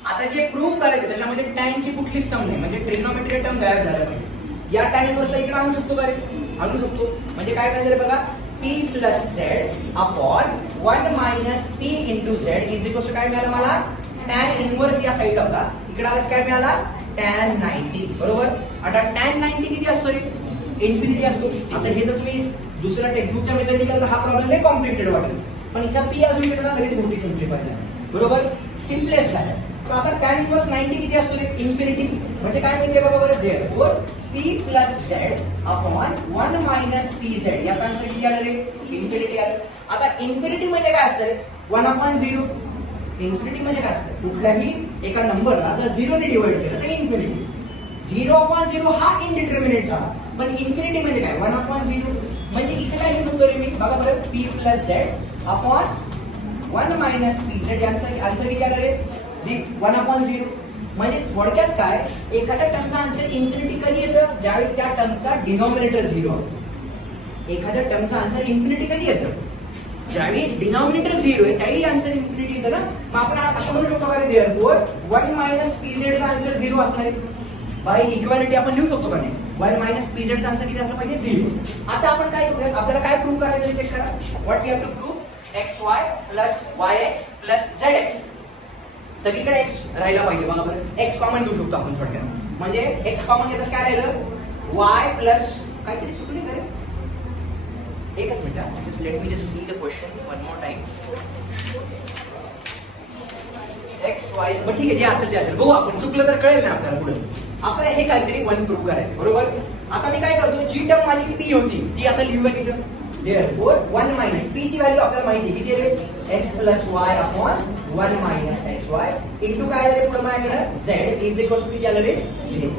आता जे प्रूव्ह करायचं त्याच्यामध्ये tan ची कुठलीच टर्म नाही, म्हणजे ट्रिग्नोमेट्री टर्म गायब झाला पाहिजे. या tan इनवर्सला इकडे आणू शकतो का रे, आणू शकतो. म्हणजे काय मिळेल बघा, p plus z upon 1 minus p into z is equal to काय मिळालं मला, tan इनवर्स या साईडला होता, इकडे आल्यास काय मिळाला, tan 90. बरोबर. आता tan 90 किती असतो रे, इन्फिनिटी असतो. आता हे जर तुम्ही दुसऱ्या टेक्स्टबुकच्या मेथडने केलं तर हा प्रॉब्लेम लय कॉम्प्लिकेटेड वाटेल, पण इथं p अजून केलं ना लगेच मोठी सिम्प्लिफाय झाली. बरोबर. सिम्पलेस्ट झालं. तर आता tan इनवर्स 90 किती असतो रे, इन्फिनिटी. म्हणजे काय मिळते बघा बरं, therefore p plus z upon 1 minus pz. याचा आन्सर किती आला रे, इन्फिनिटी आलं. आता इन्फिनिटी म्हणजे काय असतं, 1/0. इन्फिनिटी म्हणजे काय असतं, कुठल्याही एका नंबरला जर 0 ने डिवाइड केलं तर इन्फिनिटी. 0/0 हा इनडिटर्मिनेट झाला, पण इन्फिनिटी म्हणजे काय, 1/0. म्हणजे इथे काय लिहू शकतो रे मी, बघा बरं, p plus z upon 1 minus pz. यांचा आन्सर किती आला रे, 1/0. म्हणजे थोडक्यात काय, एखाद्या टर्मचा आन्सर इन्फिनिटी कधी येतं, ज्यावेळी त्या टर्मचा डिनॉमिनेटर 0 असतो. एखाद्या टर्मचा आन्सर इन्फिनिटी कधी येतं, ज्यावेळी डिनॉमिनेटर 0 आहे त्यावेळी आन्सर इन्फिनिटी येतं ना. मग आपण असं म्हणू शकतो का रे, देअरफॉर 1 मायनस pz चा आन्सर 0 असणार आहे. बाय इक्वालिटी आपण लिहू शकतो का नाही, 1 मायनस pz चा आन्सर किती असला पाहिजे, 0. आता आपण काय करूया, आपल्याला काय प्रूव्ह करायचं चेक करा. What we have to prove, xy plus yx plus zx. सगळीकडे x राहिला पाहिजे. बघा बरं, x कॉमन घेऊ शकतो आपण थोडक्यात. म्हणजे x कॉमन घेतल्यास काय राहिलं, y प्लस काहीतरी चुकली का रे, एकच minute, just let me just see the question one more time. x y, बरं ठीक आहे, जे असेल ते असेल, बघू आपण, चुकलं तर कळेल ना आपल्याला पुढे. आपल्याला हे काहीतरी 1 प्रूव्ह करायचं. बरोबर. आता मी काय करतो, जी टर्म माझी p होती ती आता लिहूया तिथं. देअरफॉर 1 मायनस p ची व्हॅल्यू आपल्याला माहिती आहे किती आहे, x plus y upon 1 minus xy into काय आहे पुढे माझ्याकडे, z इज इक्वल टू किती आलं रे, 0.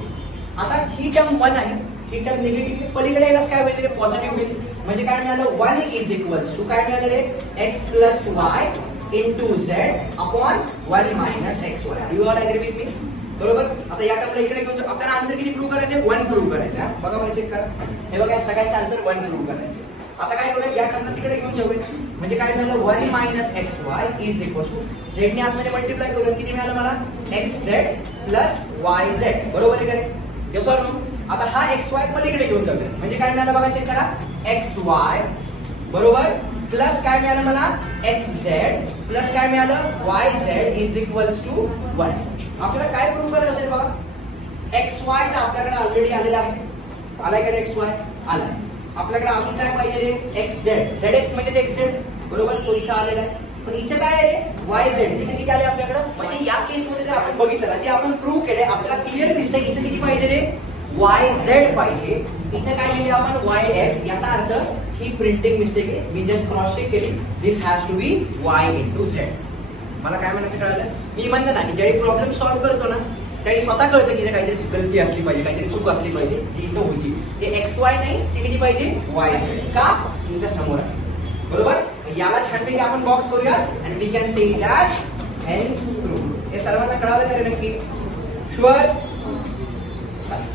आता ही टर्म 1 आहे, ही टर्म निगेटिव्ह, पलीकडे यालाच काय होईल रे, पॉझिटिव्ह होईल. म्हणजे काय मिळालं, 1 इज इक्वल्स टू काय मिळालं रे, x plus y into z upon 1 minus xy. You are agree with me. बरोबर. आता या टर्मला इकडे घेऊन आपल्याला आन्सर किती प्रूव्ह करायचे, 1 प्रूव्ह करायचं. बघा मला चेक करा, हे बघा सगळ्यांचा आन्सर 1 प्रूव्ह करायचं. आता काय करूया, या टर्मला तिकडे घेऊन जाऊया. म्हणजे काय मिळालं, 1 minus xy is equal to z ने आतमध्ये मल्टिप्लाय करूया, किती मिळालं मला, xz प्लस yz. बरोबर आहे काय, येस ऑर नो. आता हा xy पलीकडे घेऊन जाऊया. म्हणजे काय मिळालं बघा, चेक करा, xy बरोबर प्लस काय मिळालं मला, xz प्लस काय मिळालं, yz इज इक्वल्स टू 1. आपल्याला काय प्रूव्ह करायचं होतं बघा, xy तर आपल्याकडे ऑलरेडी आलेला आहे, आलाय का xy, आलाय. आपल्याकडे अजून काय पाहिजे रे एक्स झेड, झेड एक्स म्हणजे एक्स झेड बरोबर, तो इथं आलेला आहे. पण इथे काय आहे रे वाय झेड, इथे किती आले आपल्याकडे. म्हणजे या केसमध्ये जर आपण बघितलं ना, जे आपण प्रूव्ह केले आपल्याला क्लिअर दिसतंय इथे किती पाहिजे रे वाय झेड पाहिजे. इथे काय लिहिले आपण वाय एक्स, याचा अर्थ ही प्रिंटिंग मिस्टेक आहे, मी जस्ट क्रॉस चेक केली. This has to be Y into Z. मला काय म्हणायचं कळलं, मी म्हणलं ना की ज्यावेळी प्रॉब्लेम सॉल्व्ह करतो ना त्यावेळी स्वतः कळतं की काहीतरी गलती असली पाहिजे, काहीतरी चूक असली पाहिजे जी इथं होती. ते एक्स वाय नाही, ते किती पाहिजे वाय झेड. का तुमच्या समोर आहे बरोबर. याला छानपैकी आपण बॉक्स करूया आणि we can say it as hence proved. हे सर्वांना कळालं का नक्की, शुअर.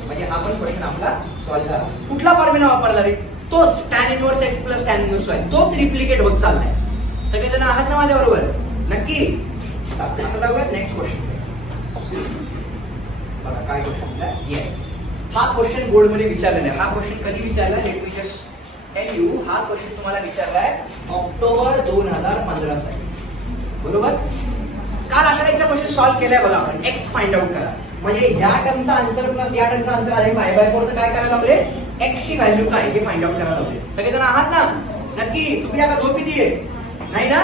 म्हणजे हा पण क्वेश्चन आपला सॉल्व्ह झाला. कुठला फॉर्म्युला वापरला रे, तोच tan inverse x plus tan inverse y, तोच रिप्लिकेट होत चाललाय. सगळेजण आहात ना माझ्या बरोबर, नक्की. आता जाऊया नेक्स्ट क्वेश्चन. बघा काय क्वेश्चन आहे. येस, हा क्वेश्चन बोर्ड मध्ये विचारलेला आहे. हा क्वेश्चन कधी विचारला, let me just tell you. हा क्वेश्चन तुम्हाला विचारलाय ऑक्टोबर 2015 साठी बरोबर. काल आठवड्याचा क्वेश्चन सॉल्व्ह केलाय बघा आपण. एक्स फाइंड आउट करा, म्हणजे ह्या टर्मचा आन्सर प्लस या टर्मचा आन्सर आहे पाय बाय 4. तर काय करायला लावले, एक्स ची व्हॅल्यू काय हे फाइंड आउट करायला लावले. सगळेजण आहात ना नक्की. सुप्रिया का झोपी दिये नाही ना,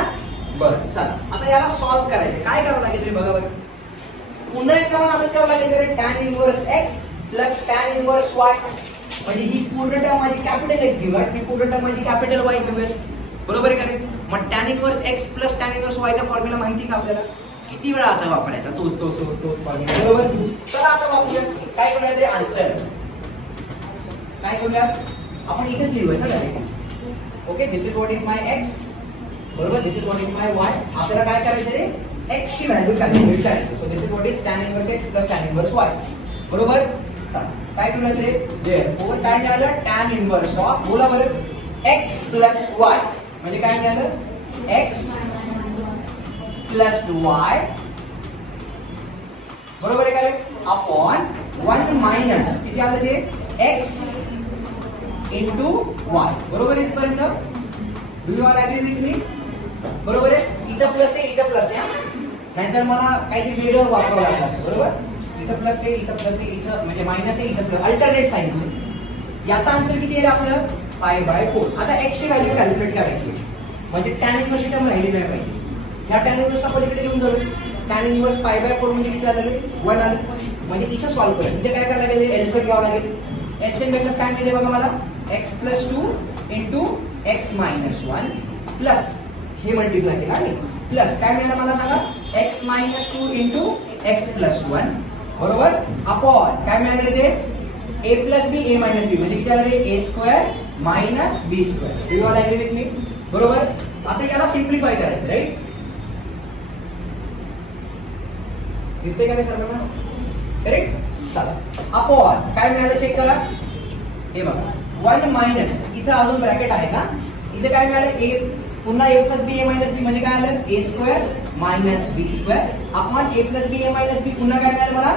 बरं चला. आता याला सॉल्व्ह करायचं, काय करावं लागेल तरी बघा बरं. पुन्हा एकदा मला असंच करावं लागेल, tan inverse x plus tan inverse Y. म्हणजे ही पूर्ण टर्म माझी कॅपिटल एक्स घेऊयात, ही पूर्ण टर्म माझी कॅपिटल वाय घेऊयात बरोबर आहे का नाही. मग tan inverse x plus tan inverse वायचा फॉर्म्युला माहिती का आपल्याला, किती वेळा आता वापरायचा, तोच फॉर्म्युला बरोबर. चला आता वापरूया. काय करायचं रे आन्सर, काय करूया आपण इथेच लिहूया ना direct. Okay, this is what is my X बरोबर, this is what is my Y. आपल्याला काय करायचं रे एक्स ची व्हॅल्यू कॅल्क्युलेट करायची. So this is what is tan inverse x plus tan inverse Y बरोबर. चला काय करूया रे, देअरफॉर काय मिळालं tan इनवर्स ऑफ, बोला बरं, एक्स प्लस वाय. म्हणजे काय मिळालं एक्स प्लस वाय बरोबर आहे का रे, अपॉन 1 मायनस किती आलं ते एक्स इंटू वाय बरोबर आहे इथपर्यंत. Do you all agree with me बरोबर आहे. इथं प्लस आहे, इथं प्लस आहे, नाहीतर मला काहीतरी वेगळं वापरावं लागलं असतं बरोबर. इथं प्लस आहे, इथं प्लस आहे, इथं म्हणजे मायनस आहे, इथं प्लस, अल्टरनेट साइन्स आहे. याचा आन्सर किती आहे आपलं पाय बाय 4. आता एक्स ची व्हॅल्यू कॅल्क्युलेट करायची, म्हणजे tan इनवर्स टर्म राहिली नाही पाहिजे. या tan इनवर्सला पलीकडे घेऊन जाऊ. tan इनवर्स पाय बाय 4 म्हणजे किती आलं 1 आलं. म्हणजे इथं सॉल्व्ह करा, म्हणजे काय करायला लागेल, एलसीएम घ्यावं लागेल. एलसीएम भेटल्यास काय मिळेल बघा मला, x plus 2 into x minus 1 plus हे मल्टिप्लाय केलं आणि प्लस काय मिळालं मला सांगा, x minus 2 into x plus 1 बरोबर, अपॉन काय मिळालं ते ए प्लस बी ए मायनस बी, म्हणजे किती आलं रे A square minus B square. Do you all agree with me बरोबर. आता याला सिम्प्लिफाय करायचं राईट. दिसते का रे सर्वांना, करेक्ट. चला अपॉन काय मिळालं चेक करा. हे बघा 1 मायनस, इथं अजून ब्रॅकेट आहे का, इथे काय मिळालं ए पुन्हा ए प्लस बी ए मायनस बी, म्हणजे काय आलं A square minus B square upon A plus B A minus B, पुन्हा काय मिळालं मला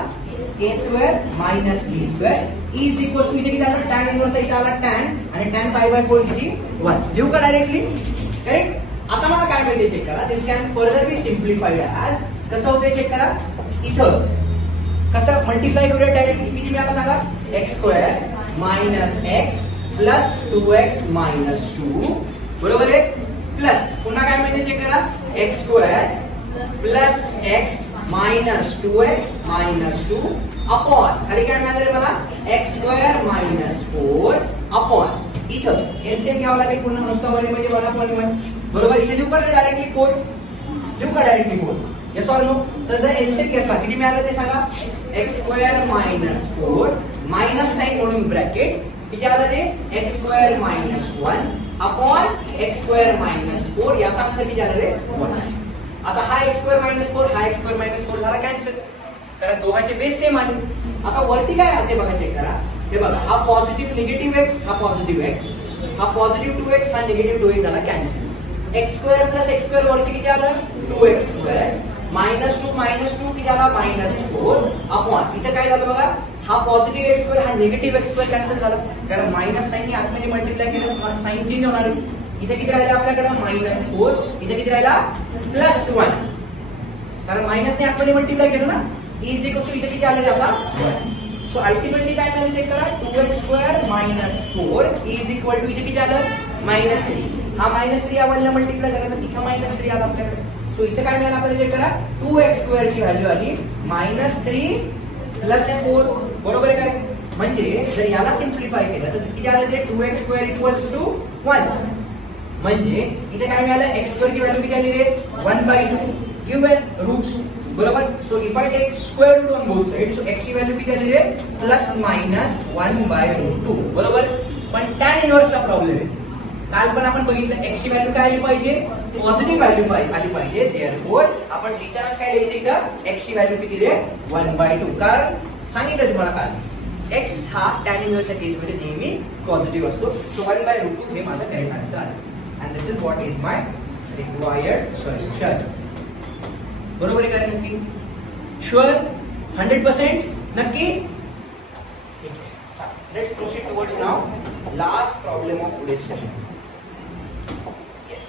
A square minus B square is equal to इथे किती आलं tan इनवर्स, इथे आला tan आणि tan पाय बाय 4 किती 1. लिहू का डायरेक्टली, करेक्ट. आता मला काय मिळते चेक करा. This can further be simplified as, कसं होतंय चेक करा. इथं कसं मल्टिप्लाय करूया डायरेक्टली, किती मिळालं सांगा x square minus x plus 2x minus 2 बरोबर आहे, प्लस पुन्हा काय मिळते चेक करा x square plus x minus 2x minus 2 upon खाली काय मिळालं मला एक्स स्क्वेअर मायनस 4 अपॉन इथं एलसीएम घ्यावं लागेल पुन्हा नुसतं मध्ये म्हणजे 1/1 बरोबर. इथे लिहू का डायरेक्टली 4, लिहू का डायरेक्टली 4, येस ऑर नो. तर जर एलसीएम घेतला किती मिळालं ते सांगा, x square minus 4 minus sign म्हणून ब्रॅकेट किती आलं ते x square minus 1 upon x square minus 4, याचा आन्सर किती आलं रे 1. आता हा एक्स स्क्वेअर मायनस 4 हा एक्स स्क्वेअर मायनस 4 झाला कॅन्सल, कारण दोघांचे बेस सेम आले. आता वरती काय राहते बघा चेक करा. हे बघा हा पॉझिटिव्ह निगेटिव्ह एक्स, हा पॉझिटिव्ह एक्स, हा पॉझिटिव्ह 2x, हा निगेटिव्ह 2x झाला cancel. X square plus x square वरती किती आलं 2x स्क्वेअर मायनस 2 किती आला मायनस 4 अपॉन इथे काय झालं बघा, हा पॉझिटिव्ह एक्स स्क्वेअर हा निगेटिव्ह एक्स स्क्वेअर कॅन्सल झाला, कारण मायनस साइन आतमध्ये मल्टिप्लाय केलं साइन चेंज होणार आहे. इथे किती राहिला आपल्याकडे मायनस 4, इथे किती राहिला प्लस 1, कारण मायनसने आतमध्ये मल्टिप्लाय केलं ना, इज इक्वल टू इथे किती आलेले आता 1. सो अल्टिमेटली काय मिळालं चेक करा, 2x² minus 4 is equal to इथे किती आलं -3. हा -3 या 1 ला मल्टिप्लाय झाल्यासाठी इथे -3 आला आपल्याकडे. सो इथे काय मिळालं आपल्याला चेक करा, 2x² ची व्हॅल्यू आली -3 + 4. बरोबर आहे काय? म्हणजे जर याला सिम्प्लिफाय केलं तर किती आलं ते 2x² = 1. म्हणजे इथे काय मिळालं, x² ची व्हॅल्यू किती आली रे 1/2 गिव्हन रूट्स. बरोबर. So if I take square root on both side, so x ची व्हॅल्यू किती आली रे ±1/2. बरोबर. पण tan इनव्हर्सचा प्रॉब्लेम आहे. काल पण आपण बघितलं x ची व्हॅल्यू काय आली पाहिजे, पॉझिटिव्ह व्हॅल्यू आली पाहिजे. देअरफॉर आपण लिहितानाच काय लिहायचं इथं, x ची व्हॅल्यू किती रे 1/2. कारण सांगितलं तुम्हाला काल x हा tan इनव्हर्सच्या केसमध्ये नेहमी पॉझिटिव्ह असतो. सो 1/2 हे माझं करेक्ट आन्सर आहे. And this is what is my required solution. बरोबर आहे का नक्की? शुअर 100% नक्की? Let's proceed towards now last problem of today's session. Yes,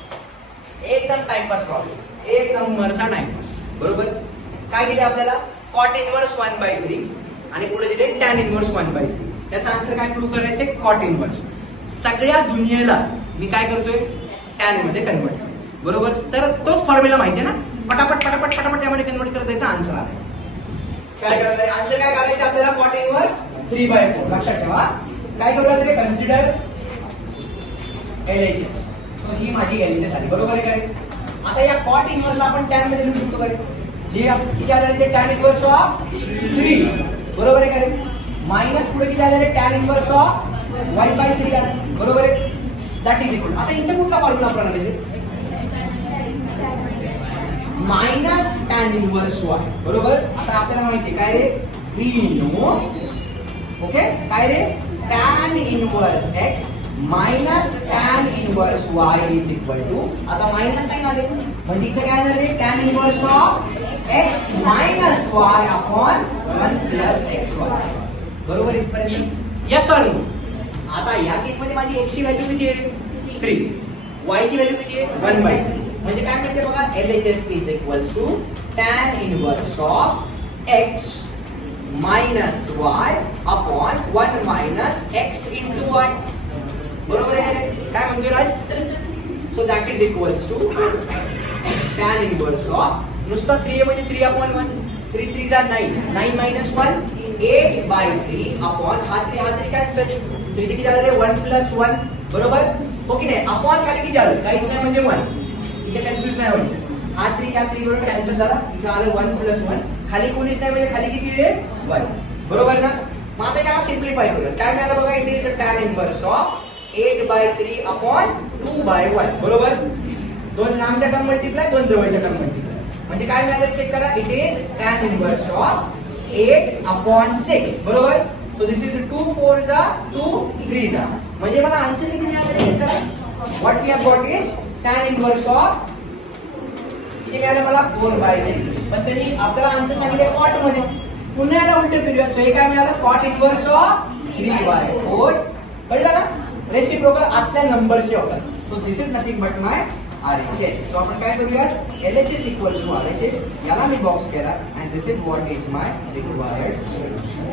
एकदम टाइमपास प्रॉब्लेम, एक नंबरचा टाइमपास. बरोबर. काय दिले आपल्याला, cot इनव्हर्स 1/3 आणि पुढे दिले tan इनव्हर्स 1/3. त्याचा आन्सर काय प्रूव्ह करायचंय, cot इनव्हर्स. सगळ्या दुनियेला मी काय करतोय, tan मध्ये कन्वर्ट करतो. बरोबर. तर तोच फॉर्म्युला माहिती आहे ना, पटापट पटापट पटापट त्यामध्ये कन्वर्ट करत जायचा, आन्सर आणायचा. काय करायचं, आन्सर काय करायचं आपल्याला, cot इनव्हर्स 3/4. लक्षात ठेवा. काय करूया तरी, कन्सिडर LHS. सो ही माझी LHS आली. बरोबर आहे काय? आता या cot इनव्हर्सला आपण tan मध्ये लिहू शकतो काय? लिहा. किती आलं ते tan इनव्हर्स ऑफ 3. बरोबर आहे काय? मायनस पुढे किती आलं, tan इनव्हर्स ऑफ 1/3 आलं. बरोबर आहे. That is equal. आता इथे कुठला फॉर्म्युला आपण आलेले, मायनस tan इनव्हर्स y. बरोबर. आता आपल्याला माहिती काय रे, वी नो. ओके. काय रे, tan inverse x minus tan inverse y is equal to, आता मायनस साइन आले म्हणजे इथे काय येणार रे, tan inverse of x minus y upon 1 plus xy. बरोबर इथपर्यंत? Yes or no? आता या केस मध्ये माझी x ची व्हॅल्यू किती आहे 3, y ची व्हॅल्यू किती आहे 1/3. म्हणजे काय म्हणते बघा, LHS is equals to tan inverse of x minus y upon 1 minus x into y. बरोबर आहे काय म्हणतोय Raj? So that is equals to tan inverse of, नुसता 3 म्हणजे 3/1, 3 3 जा 9, 9 मायनस 1 8/3 अपॉन हा 3 कॅन्सल. सो इथे किती झालं रे 1 प्लस 1. बरोबर हो की नाही? अपॉन खाली किती झालं, काहीच नाही म्हणजे 1. इथे कन्फ्युज नाही व्हायचं. हा 3 या 3 बरोबर कॅन्सल झाला. इथे आलं 1 प्लस 1. खाली कोणीच नाही म्हणजे खाली किती आहे 1. बरोबर ना? मग आता याला सिम्प्लिफाय करूया. काय मिळालं बघा, it is tan inverse of 8/3 upon 2/1. बरोबर. दोन लांबच्या टर्म मल्टिप्लाय, दोन जवळच्या टर्म मल्टिप्लाय. म्हणजे काय मिळालं चेक करा, it is tan inverse of 8/6. बरोबर. सो दिस इज 2 4 जा 2 3 जा. म्हणजे मला आन्सर किती मिळालं चेक करा. What we have got is tan inverse of किती मिळालं मला 4/3. पण त्यांनी आपल्याला आन्सर सांगितले कॉट मध्ये. पुन्हा याला उलट फिरूया. सो हे काय मिळालं, cot इनव्हर्स ऑफ 3/4. कळलं ना? रेसिप्रोकल आतल्या नंबरचे होतात. So this is nothing but my RHS. सो आपण काय करूया, LHS इक्वल्स टू RHS. याला मी बॉक्स केला and this is what is my required solution.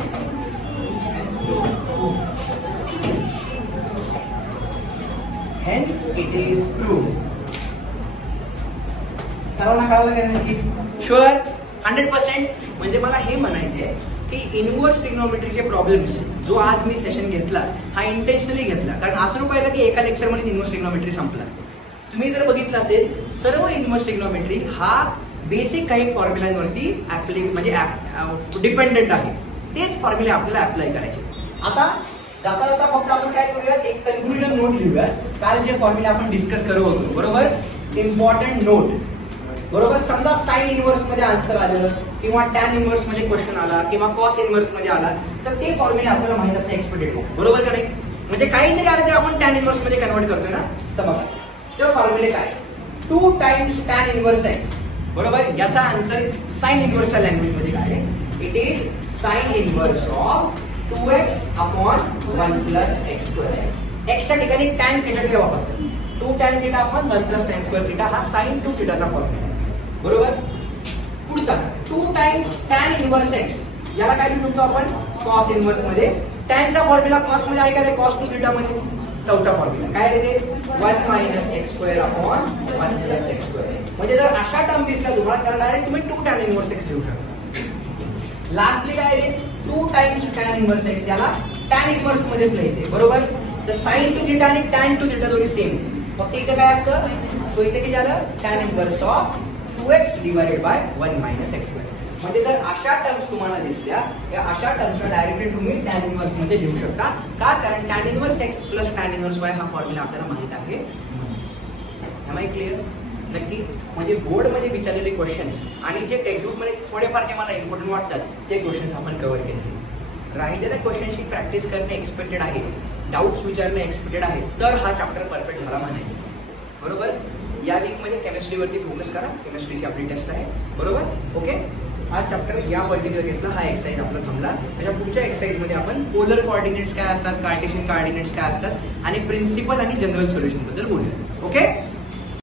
Hence it is proved. सर्वांना कळालं का नक्की? शुअर 100%. म्हणजे मला हे म्हणायचे की इनव्हर्स ट्रिग्नोमेट्रीचे प्रॉब्लेम्स जो आज मी सेशन घेतला हा इंटेन्शनली घेतला, कारण असं नको पाहिलं की एका लेक्चरमध्ये इनव्हर्स ट्रिग्नोमेट्री संपला. तुम्ही जर बघितलं असेल, सर्व इनव्हर्स ट्रिग्नोमेट्री हा बेसिक काही फॉर्म्युलांवरती म्हणजे डिपेंडंट आहे. तेच फॉर्म्युले आपल्याला अप्लाय करायचे. आता जाता जाता फक्त आपण काय करूया, एक कन्क्लुजन नोट लिहूया. काल जे फॉर्म्युला आपण डिस्कस करत होतो. बरोबर. Important note. बरोबर. समजा साइन इनव्हर्स मध्ये आन्सर आलं किंवा tan इनव्हर्स मध्ये क्वेश्चन आला किंवा कॉस इनव्हर्स मध्ये आला तर ते फॉर्म्युले आपल्याला माहित असणे एक्सपेक्टेड आहे. बरोबर का नाही? म्हणजे काही जरी आलं तरी आपण tan इनव्हर्स मध्ये कन्वर्ट करतोय ना. तर बघा ते फॉर्म्युले काय, 2 टाइम्स tan इनव्हर्स x. बरोबर. याचा आन्सर साइन इनव्हर्सच्या लँग्वेज मध्ये काय आहे, it is sine inverse of 2x upon 1 plus x². x च्या ठिकाणी tan थीटा ठेवा फक्त. 2 tan theta upon 1 plus tan² theta हा साइन 2 थीटाचा फॉर्म्युला. बरोबर. पुढचा 2 टाइम्स tan इनव्हर्स x. याला काय लिहू शकतो आपण, कॉस इनवर्स मध्ये टॅनचा फॉर्म्युला कॉस मध्ये आहे का रे, कॉस टू थिटा मध्ये चौथा फॉर्म्युला काय रे ते 1 minus x square upon 1 plus x square. म्हणजे जर अशा टर्म दिसल्या तुम्हाला तर डायरेक्ट तुम्ही 2 टॅन इनवर्स एक्स लिहू शकता. लास्टली काय रे 2 टाइम्स टॅन इनवर्स एक्स, याला टॅन इनवर्स मध्येच लिहायचे बरोबर. तर साइन टू थिटा आणि टॅन टू थिटा दोन्ही सेम, फक्त इथे काय असतं, सो इथे किती झालं tan inverse of 2x divided by 1 minus x square. म्हणजे जर अशा टर्म्स तुम्हाला दिसल्या, या अशा टर्म्सला डायरेक्टली तुम्ही टॅन इनवर्स मध्ये लिहू शकता. का, कारण tan inverse x plus tan inverse y हा फॉर्म्युला आपल्याला माहित आहे. Am I clear? नक्की. म्हणजे बोर्ड मध्ये विचारलेले क्वेश्चन्स आणि जे टेक्स्टबुक मध्ये थोडेफार जे मला इम्पॉर्टंट वाटतात ते क्वेश्चन्स आपण कव्हर केले. राहिलेल्या क्वेश्चन्सची प्रॅक्टिस करणे एक्सपेक्टेड आहे, डाऊट्स विचारणे एक्सपेक्टेड आहे, तर हा चॅप्टर परफेक्ट झाला म्हणायचं बरोबर. या वीकमध्ये केमिस्ट्रीवरती फोकस करा, केमिस्ट्रीची आपली टेस्ट आहे बरोबर. ओके, हा चॅप्टर या पर्टिक्युलर केसला हा एक्सरसाइज आपला थांबला. त्याच्या पुढच्या एक्सरसाइज मध्ये आपण पोलर कोऑर्डिनेट्स काय असतात, कार्टेशियन कोऑर्डिनेट्स काय असतात आणि प्रिन्सिपल आणि जनरल सोल्युशन बद्दल बोलूया. ओके.